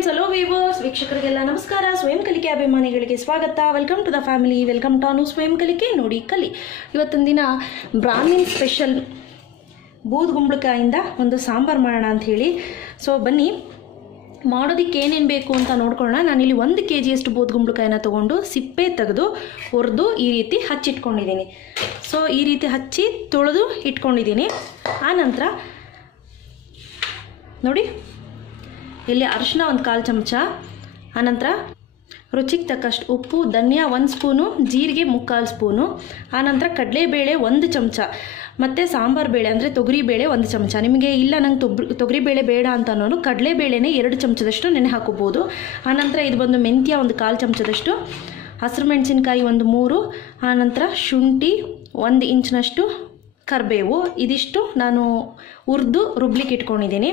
Friends, hello viewers, ವೀಕ್ಷಕರಿಗೆಲ್ಲ ನಮಸ್ಕಾರ. ಸ್ವಯಂ ಕಲಿಕೆ ಅಭಿಮಾನಿಗಳಿಗೆ ಸ್ವಾಗತ. Welcome to the family, welcome to Anu ಸ್ವಯಂ ಕಲಿಕೆ. ನೋಡಿ ಕಲಿ. ಇವತ್ತೊಂದು ದಿನ ಬ್ರಾಹ್ಮಿನ್ ಸ್ಪೆಷಲ್ ಬೂದುಗುಂಬಳಕಾಯಿಂದ ಒಂದು ಸಾಂಬಾರು ಮಾಡೋಣ ಅಂತ ಹೇಳಿ. ಸೊ ಬನ್ನಿ, ಮಾಡೋದಕ್ಕೆ ಏನೇನು ಬೇಕು ಅಂತ ನೋಡ್ಕೊಳ್ಳೋಣ. ನಾನಿಲ್ಲಿ 1 kg ಬೂದುಗುಂಬಳಕಾಯಿನ ತೊಗೊಂಡು ಸಿಪ್ಪೆ ತೆಗೆದು ಹುರಿದು ಈ ರೀತಿ ಹಚ್ಚಿಟ್ಕೊಂಡಿದ್ದೀನಿ. ಸೊ ಈ ರೀತಿ ಹಚ್ಚಿ ತೊಳೆದು ಇಟ್ಕೊಂಡಿದ್ದೀನಿ. ಆನಂತರ ನೋಡಿ, ಇಲ್ಲಿ ಅರಿಶಿನ 1/4 ಚಮಚ, ಆನಂತರ ರುಚಿಗೆ ತಕ್ಕಷ್ಟು ಉಪ್ಪು, ಧನಿಯಾ 1 ಸ್ಪೂನು, ಜೀರಿಗೆ 3/4 ಸ್ಪೂನು, ಆನಂತರ ಕಡಲೆಬೇಳೆ 1 ಚಮಚ, ಮತ್ತು ಸಾಂಬಾರು ಬೇಳೆ ಅಂದರೆ ತೊಗರಿಬೇಳೆ 1 ಚಮಚ. ನಿಮಗೆ ಇಲ್ಲ ನಂಗೆ ತೊಗರಿಬೇಳೆ ಬೇಡ ಅಂತ ಅನ್ನೋರು ಕಡಲೆಬೇಳೆನೇ 2 ಚಮಚದಷ್ಟು ನೆನೆ ಹಾಕೋಬೋದು. ಆನಂತರ ಇದು ಬಂದು ಮೆಂತ್ಯ 1/4 ಚಮಚದಷ್ಟು, ಹಸಿರು ಮೆಣಸಿನ್ಕಾಯಿ 3, ಆನಂತರ ಶುಂಠಿ 1 ಇಂಚಿನಷ್ಟು, ಕರಿಬೇವು ಇದಿಷ್ಟು ನಾನು ಹುರಿದು ರುಬ್ಲಿಕ್ಕೆ ಇಟ್ಕೊಂಡಿದ್ದೀನಿ.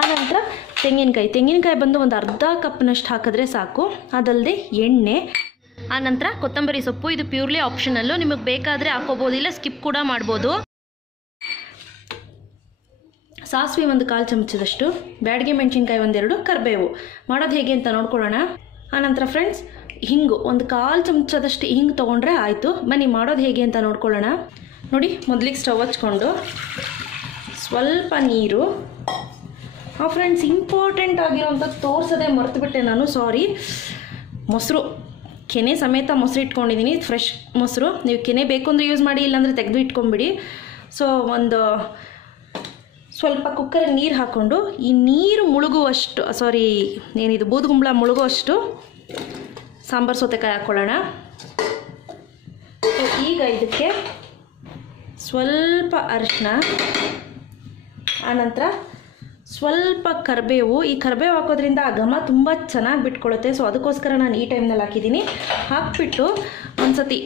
ಆನಂತರ ತೆಂಗಿನಕಾಯಿ ಬಂದು ಒಂದು ಅರ್ಧ ಕಪ್ನಷ್ಟು ಹಾಕಿದ್ರೆ ಸಾಕು. ಅದಲ್ಲದೆ ಎಣ್ಣೆ, ಆನಂತರ ಕೊತ್ತಂಬರಿ ಸೊಪ್ಪು. ಇದು ಪ್ಯೂರ್ಲಿ ಆಪ್ಷನಲ್ಲು, ನಿಮಗೆ ಬೇಕಾದರೆ ಹಾಕೋಬೋದು, ಇಲ್ಲ ಸ್ಕಿಪ್ ಕೂಡ ಮಾಡ್ಬೋದು. ಸಾಸಿವೆ 1/4 ಚಮಚದಷ್ಟು, ಬ್ಯಾಡಗೆ ಮೆಣಸಿನ್ಕಾಯಿ 1-2, ಕರಿಬೇವು. ಮಾಡೋದು ಹೇಗೆ ಅಂತ ನೋಡ್ಕೊಳ್ಳೋಣ. ಆನಂತರ ಫ್ರೆಂಡ್ಸ್, ಹಿಂಗು 1/4 ಚಮಚದಷ್ಟು ಹಿಂಗೆ ತೊಗೊಂಡ್ರೆ ಆಯಿತು. ಬನ್ನಿ ಮಾಡೋದು ಹೇಗೆ ಅಂತ ನೋಡ್ಕೊಳ್ಳೋಣ. ನೋಡಿ, ಮೊದಲಿಗೆ ಸ್ಟವ್ ಹಚ್ಕೊಂಡು ಸ್ವಲ್ಪ ನೀರು. ಫ್ರೆಂಡ್ಸ್, ಇಂಪಾರ್ಟೆಂಟ್ ಆಗಿರೋಂಥದ್ದು ತೋರಿಸೋದೇ ಮರ್ತುಬಿಟ್ಟೆ ನಾನು, ಸಾರಿ. ಮೊಸರು, ಕೆನೆ ಸಮೇತ ಮೊಸರು ಇಟ್ಕೊಂಡಿದ್ದೀನಿ, ಫ್ರೆಶ್ ಮೊಸರು. ನೀವು ಕೆನೆ ಬೇಕು ಅಂದರೆ ಯೂಸ್ ಮಾಡಿ, ಇಲ್ಲಾಂದರೆ ತೆಗೆದು ಇಟ್ಕೊಂಬಿಡಿ. ಸೊ ಒಂದು ಸ್ವಲ್ಪ ಕುಕ್ಕರಿಗೆ ನೀರು ಹಾಕ್ಕೊಂಡು ಈ ನೀರು ಮುಳುಗುವಷ್ಟು, ಏನಿದು ಬೂದುಗುಂಬಳ ಮುಳುಗುವಷ್ಟು ಸಾಂಬಾರು ಸೌತೆಕಾಯಿ ಹಾಕ್ಕೊಳ್ಳೋಣ. ಈಗ ಇದಕ್ಕೆ ಸ್ವಲ್ಪ ಅರಿಶಿನ, ಆನಂತರ ಸ್ವಲ್ಪ ಕರಿಬೇವು. ಈ ಕರಿಬೇವು ಹಾಕೋದ್ರಿಂದ ಆ ಘಮ ತುಂಬ ಚೆನ್ನಾಗಿ ಬಿಟ್ಕೊಳ್ಳುತ್ತೆ. ಸೊ ಅದಕ್ಕೋಸ್ಕರ ನಾನು ಈ ಟೈಮ್ನಲ್ಲಿ ಹಾಕಿದ್ದೀನಿ. ಹಾಕಿಬಿಟ್ಟು ಒಂದ್ಸತಿ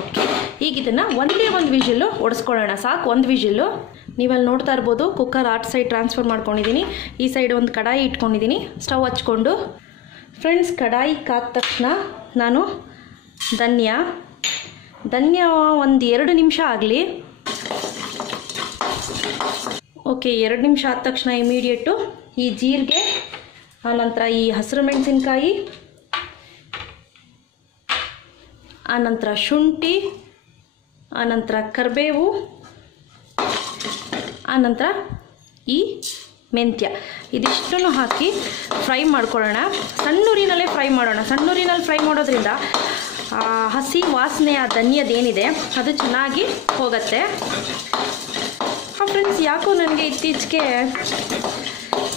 ಓಕೆ, ಈಗ ಇದನ್ನು ಒಂದೇ ಒಂದು ವಿಷಿಲ್ಲು ಹೊಡೆಸ್ಕೊಳ್ಳೋಣ. ಸಾಕು, 1 ವಿಷಿಲ್ಲು. ನೀವಲ್ಲಿ ನೋಡ್ತಾ ಇರ್ಬೋದು, ಕುಕ್ಕರ್ ಆಟ್ ಸೈಡ್ ಟ್ರಾನ್ಸ್ಫರ್ ಮಾಡ್ಕೊಂಡಿದ್ದೀನಿ. ಈ ಸೈಡ್ ಒಂದು ಕಡಾಯಿ ಇಟ್ಕೊಂಡಿದ್ದೀನಿ, ಸ್ಟವ್ ಹಚ್ಕೊಂಡು. ಫ್ರೆಂಡ್ಸ್, ಕಡಾಯಿ ಕಾದ ತಕ್ಷಣ ನಾನು ಧನಿಯಾ 1-2 ನಿಮಿಷ ಆಗಲಿ. ಓಕೆ, 2 ನಿಮಿಷ ಆದ ತಕ್ಷಣ ಇಮಿಡಿಯೇಟು ಈ ಜೀರಿಗೆ, ಆನಂತರ ಈ ಹಸಿರು ಮೆಣಸಿನ್ಕಾಯಿ, ಆನಂತರ ಶುಂಠಿ, ಆನಂತರ ಕರಿಬೇವು, ಆನಂತರ ಈ ಮೆಂತ್ಯ ಇದಿಷ್ಟನ್ನು ಹಾಕಿ ಫ್ರೈ ಮಾಡ್ಕೊಳ್ಳೋಣ. ಸಣ್ಣೂರಿನಲ್ಲೇ ಫ್ರೈ ಮಾಡೋಣ. ಸಣ್ಣೂರಿನಲ್ಲಿ ಫ್ರೈ ಮಾಡೋದ್ರಿಂದ ಹಸಿ ವಾಸನೆ ಆ ಧನಿಯದೇನಿದೆ ಅದು ಚೆನ್ನಾಗಿ ಹೋಗುತ್ತೆ. ಫ್ರೆಂಡ್ಸ್, ಯಾಕೋ ನನಗೆ ಇತ್ತೀಚೆಗೆ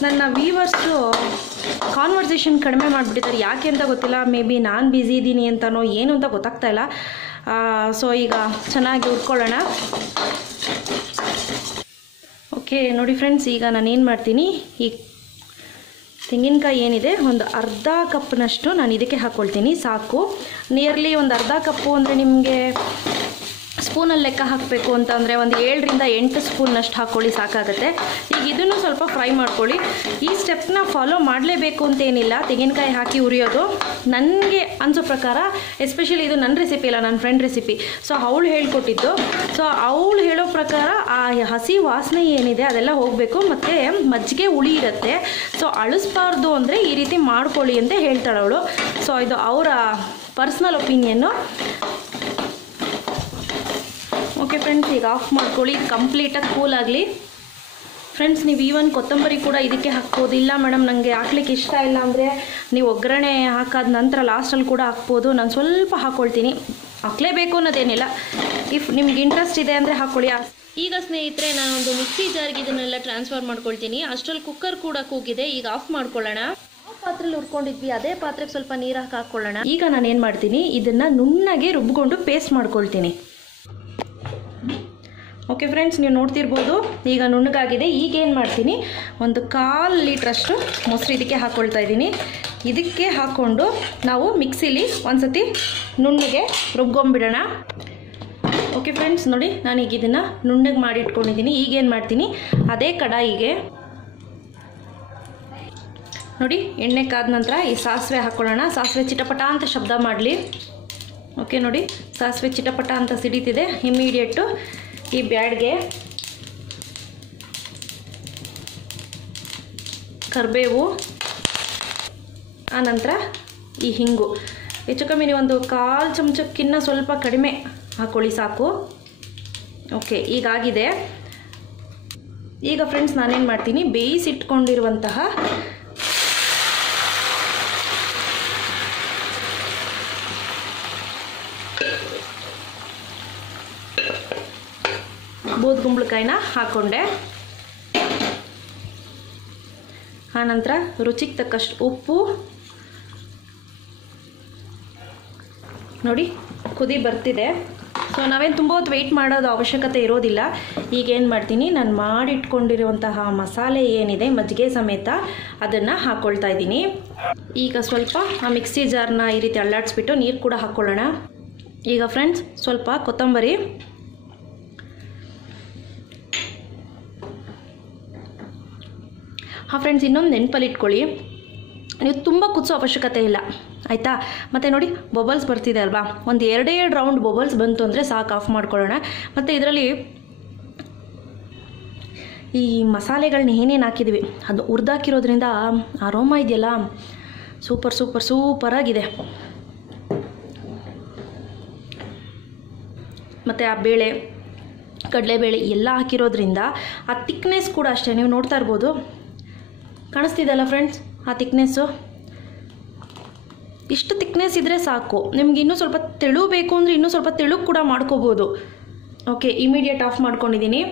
ನನ್ನ ವ್ಯೂವರ್ಸು ಕಾನ್ವರ್ಸೇಷನ್ ಕಡಿಮೆ ಮಾಡಿಬಿಟ್ಟಿದ್ದಾರೆ. ಯಾಕೆ ಅಂತ ಗೊತ್ತಿಲ್ಲ. ಮೇ ಬಿ ನಾನು ಬ್ಯುಸಿ ಇದ್ದೀನಿ ಅಂತನೋ ಏನು ಅಂತ ಗೊತ್ತಾಗ್ತಾ ಇಲ್ಲ. ಸೊ ಈಗ ಚೆನ್ನಾಗಿ ಹುರ್ಕೊಳ್ಳೋಣ. ಓಕೆ ನೋಡಿ ಫ್ರೆಂಡ್ಸ್, ಈಗ ನಾನೇನು ಮಾಡ್ತೀನಿ, ಈ ತೆಂಗಿನಕಾಯಿ ಏನಿದೆ ಒಂದು ಅರ್ಧ ಕಪ್ನಷ್ಟು ನಾನು ಇದಕ್ಕೆ ಹಾಕ್ಕೊಳ್ತೀನಿ. ಸಾಕು. ನಿಯರ್ಲಿ ಒಂದು ಅರ್ಧ ಕಪ್ಪು ಅಂದರೆ ನಿಮಗೆ ಸ್ಪೂನಲ್ಲಿ ಲೆಕ್ಕ ಹಾಕಬೇಕು ಅಂತಂದರೆ ಒಂದು 7-8 ಸ್ಪೂನ್ನಷ್ಟು ಹಾಕ್ಕೊಳ್ಳಿ, ಸಾಕಾಗುತ್ತೆ. ಈಗ ಇದನ್ನು ಸ್ವಲ್ಪ ಫ್ರೈ ಮಾಡ್ಕೊಳ್ಳಿ. ಈ ಸ್ಟೆಪ್ನ ಫಾಲೋ ಮಾಡಲೇಬೇಕು ಅಂತೇನಿಲ್ಲ, ತೆಂಗಿನಕಾಯಿ ಹಾಕಿ ಉರಿಯೋದು. ನನಗೆ ಅನಿಸೋ ಪ್ರಕಾರ, ಎಸ್ಪೆಷಲಿ ಇದು ನನ್ನ ರೆಸಿಪಿ ಅಲ್ಲ, ನನ್ನ ಫ್ರೆಂಡ್ ರೆಸಿಪಿ. ಸೊ ಅವಳು ಹೇಳ್ಕೊಟ್ಟಿದ್ದು. ಸೊ ಅವಳು ಹೇಳೋ ಪ್ರಕಾರ ಆ ಹಸಿ ವಾಸನೆ ಏನಿದೆ ಅದೆಲ್ಲ ಹೋಗಬೇಕು, ಮತ್ತು ಮಜ್ಜಿಗೆ ಹುಳಿ ಇರುತ್ತೆ. ಸೊ ಅಳಿಸ್ಬಾರ್ದು ಅಂದರೆ ಈ ರೀತಿ ಮಾಡ್ಕೊಳ್ಳಿ ಅಂತ ಹೇಳ್ತಾಳೆ ಅವಳು. ಸೊ ಇದು ಅವರ ಪರ್ಸ್ನಲ್ ಒಪಿನಿಯನ್ನು. ಓಕೆ ಫ್ರೆಂಡ್ಸ್, ಈಗ ಆಫ್ ಮಾಡ್ಕೊಳ್ಳಿ. ಕಂಪ್ಲೀಟಾಗಿ ಕೂಲ್ ಆಗಲಿ. ಫ್ರೆಂಡ್ಸ್, ನೀವು ಈವನ್ ಕೊತ್ತಂಬರಿ ಕೂಡ ಇದಕ್ಕೆ ಹಾಕ್ಬೋದು. ಇಲ್ಲ ಮೇಡಮ್ ನನಗೆ ಹಾಕ್ಲಿಕ್ಕೆ ಇಷ್ಟ ಇಲ್ಲ ಅಂದರೆ ನೀವು ಒಗ್ಗರಣೆ ಹಾಕಾದ ನಂತರ ಲಾಸ್ಟಲ್ಲಿ ಕೂಡ ಹಾಕ್ಬೋದು. ನಾನು ಸ್ವಲ್ಪ ಹಾಕ್ಕೊಳ್ತೀನಿ, ಹಾಕಲೇಬೇಕು ಅನ್ನೋದೇನಿಲ್ಲ. ಇಫ್ ನಿಮ್ಗೆ ಇಂಟ್ರೆಸ್ಟ್ ಇದೆ ಅಂದರೆ ಹಾಕ್ಕೊಳ್ಳಿ. ಈಗ ಸ್ನೇಹಿತರೆ, ನಾನೊಂದು ಮಿಕ್ಸಿ ಜಾರ್ಗೆ ಇದನ್ನೆಲ್ಲ ಟ್ರಾನ್ಸ್ಫರ್ ಮಾಡ್ಕೊಳ್ತೀನಿ. ಅಷ್ಟರಲ್ಲಿ ಕುಕ್ಕರ್ ಕೂಡ ಕೂಗಿದೆ. ಈಗ ಆಫ್ ಮಾಡ್ಕೊಳ್ಳೋಣ. ಪಾತ್ರೆಯಲ್ಲಿ ಹುರ್ಕೊಂಡಿದ್ವಿ, ಅದೇ ಪಾತ್ರೆಗೆ ಸ್ವಲ್ಪ ನೀರು ಹಾಕ್ಕೊಳ್ಳೋಣ. ಈಗ ನಾನು ಏನು ಮಾಡ್ತೀನಿ, ಇದನ್ನು ನುಣ್ಣಗೆ ರುಬ್ಕೊಂಡು ಪೇಸ್ಟ್ ಮಾಡ್ಕೊಳ್ತೀನಿ. ಓಕೆ ಫ್ರೆಂಡ್ಸ್, ನೀವು ನೋಡ್ತಿರ್ಬೋದು ಈಗ ನುಣ್ಣಗಾಗಿದೆ. ಈಗ ಏನು ಮಾಡ್ತೀನಿ, ಒಂದು 1/4 ಲೀಟ್ರಷ್ಟು ಮೊಸರು ಇದಕ್ಕೆ ಹಾಕ್ಕೊಳ್ತಾ ಇದ್ದೀನಿ. ಇದಕ್ಕೆ ಹಾಕ್ಕೊಂಡು ನಾವು ಮಿಕ್ಸಿಲಿ ಒಂದ್ಸತಿ ನುಣ್ಣಗೆ ರುಬ್ಕೊಂಬಿಡೋಣ. ಓಕೆ ಫ್ರೆಂಡ್ಸ್, ನೋಡಿ ನಾನೀಗ ಇದನ್ನು ನುಣ್ಣಗೆ ಮಾಡಿ ಇಟ್ಕೊಂಡಿದ್ದೀನಿ. ಈಗೇನು ಮಾಡ್ತೀನಿ, ಅದೇ ಕಡಾಯಿಗೆ ನೋಡಿ ಎಣ್ಣೆ ಕಾದ ನಂತರ ಈ ಸಾಸಿವೆ ಹಾಕ್ಕೊಳ್ಳೋಣ. ಸಾಸಿವೆ ಚಿಟಪಟ ಅಂತ ಶಬ್ದ ಮಾಡಲಿ. ಓಕೆ ನೋಡಿ, ಸಾಸಿವೆ ಚಿಟಪಟ ಅಂತ ಸಿಡಿತಿದೆ. ಇಮಿಡಿಯೇಟು ಈ ಬ್ಯಾಡ್ಗೆ ಕರಿಬೇವು, ಆನಂತರ ಈ ಹಿಂಗು ಹೆಚ್ಚು ಕಮ್ಮಿ ನೀವು ಒಂದು 1/4 ಚಮಚಕ್ಕಿಂತ ಸ್ವಲ್ಪ ಕಡಿಮೆ ಹಾಕ್ಕೊಳ್ಳಿ ಸಾಕು. ಓಕೆ, ಈಗಾಗಿದೆ. ಈಗ ಫ್ರೆಂಡ್ಸ್ ನಾನೇನು ಮಾಡ್ತೀನಿ, ಬೇಯಿಸಿಟ್ಕೊಂಡಿರುವಂತಹ ಬೂದುಗುಂಬಳಕಾಯಿನ ಹಾಕ್ಕೊಂಡೆ. ಆನಂತರ ರುಚಿಗೆ ತಕ್ಕಷ್ಟು ಉಪ್ಪು. ನೋಡಿ ಕುದಿ ಬರ್ತಿದೆ. ಸೊ ನಾವೇನು ತುಂಬ ಹೊತ್ತು ವೆಯ್ಟ್ ಮಾಡೋದು ಅವಶ್ಯಕತೆ ಇರೋದಿಲ್ಲ. ಈಗೇನು ಮಾಡ್ತೀನಿ, ನಾನು ಮಾಡಿಟ್ಕೊಂಡಿರುವಂತಹ ಮಸಾಲೆ ಏನಿದೆ ಮಜ್ಜಿಗೆ ಸಮೇತ ಅದನ್ನು ಹಾಕ್ಕೊಳ್ತಾ ಇದ್ದೀನಿ. ಈಗ ಸ್ವಲ್ಪ ಆ ಮಿಕ್ಸಿ ಜಾರ್ನ ಈ ರೀತಿ ಅಲ್ಲಾಡಿಸ್ಬಿಟ್ಟು ನೀರು ಕೂಡ ಹಾಕ್ಕೊಳ್ಳೋಣ. ಈಗ ಫ್ರೆಂಡ್ಸ್ ಸ್ವಲ್ಪ ಕೊತ್ತಂಬರಿ, ಫ್ರೆಂಡ್ಸ್ ಇನ್ನೊಂದು ನೆನಪಲ್ಲಿ ಇಟ್ಕೊಳ್ಳಿ, ನೀವು ತುಂಬ ಕುದಿಸೋ ಅವಶ್ಯಕತೆ ಇಲ್ಲ ಆಯಿತಾ. ಮತ್ತು ನೋಡಿ ಬಬಲ್ಸ್ ಬರ್ತಿದೆ ಅಲ್ವಾ, ಒಂದು 2 ರೌಂಡ್ ಬಬಲ್ಸ್ ಬಂತು ಅಂದರೆ ಸಾಕು, ಆಫ್ ಮಾಡ್ಕೊಳ್ಳೋಣ. ಮತ್ತು ಇದರಲ್ಲಿ ಈ ಮಸಾಲೆಗಳನ್ನ ಏನೇನು ಹಾಕಿದ್ವಿ ಅದು ಹುರಿದಾಕಿರೋದ್ರಿಂದ ಅರೋಮಾ ಇದೆಯಲ್ಲ, ಸೂಪರ್ ಸೂಪರ್ ಸೂಪರಾಗಿದೆ. ಮತ್ತು ಆ ಬೇಳೆ ಕಡಲೆಬೇಳೆ ಎಲ್ಲ ಹಾಕಿರೋದ್ರಿಂದ ಆ ತಿಕ್ನೆಸ್ ಕೂಡ ಅಷ್ಟೇ, ನೀವು ನೋಡ್ತಾ ಇರ್ಬೋದು, ಕಾಣಿಸ್ತಿದೆಯಲ್ಲ ಫ್ರೆಂಡ್ಸ್ ಆ ತಿಕ್ನೆಸ್ಸು. ಇಷ್ಟು ತಿಕ್ನೆಸ್ ಇದ್ದರೆ ಸಾಕು. ನಿಮ್ಗೆ ಇನ್ನೂ ಸ್ವಲ್ಪ ತೆಳು ಬೇಕು ಅಂದರೆ ಇನ್ನೂ ಸ್ವಲ್ಪ ತೆಳು ಕೂಡ ಮಾಡ್ಕೋಬೋದು. ಓಕೆ, ಇಮಿಡಿಯೇಟ್ ಆಫ್ ಮಾಡ್ಕೊಂಡಿದ್ದೀನಿ.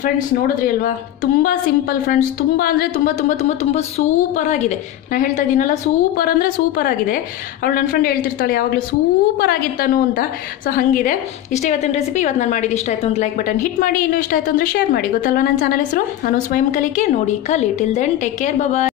ಫ್ರೆಂಡ್ಸ್ ನೋಡಿದ್ರಿ ಅಲ್ವಾ, ತುಂಬ ಸಿಂಪಲ್ ಫ್ರೆಂಡ್ಸ್, ತುಂಬ ಅಂದರೆ ತುಂಬ ತುಂಬ ತುಂಬ ತುಂಬ ಸೂಪರಾಗಿದೆ. ನಾನು ಹೇಳ್ತಾ ಇದ್ದೀನಲ್ಲ, ಸೂಪರ್ ಅಂದರೆ ಸೂಪರಾಗಿದೆ. ಅವಳು ನನ್ನ ಫ್ರೆಂಡ್ ಹೇಳ್ತಿರ್ತಾಳೆ ಯಾವಾಗಲೂ ಸೂಪರ್ ಆಗಿತ್ತಾನು ಅಂತ. ಸೊ ಹಾಗಿದೆ. ಇಷ್ಟ ಇವತ್ತಿನ ರೆಸಿಪಿ. ಇವತ್ತು ನಾನು ಮಾಡಿದ್ದು ಇಷ್ಟ ಆಯಿತು ಅಂತ ಲೈಕ್ ಬಟನ್ ಹಿಟ್ ಮಾಡಿ, ಇನ್ನೂ ಇಷ್ಟ ಆಯಿತು ಅಂದರೆ ಶೇರ್ ಮಾಡಿ. ಗೊತ್ತಲ್ವ ನನ್ನ ಚಾನಲ್ ಹೆಸರು ಅನು ಸ್ವಯಂ ಕಲಿಕೆ. ನೋಡಿ ಕಲಿ. ಟಿಲ್ ದೆನ್ ಟೇಕ್ ಕೇರ್, ಬಾಯ್.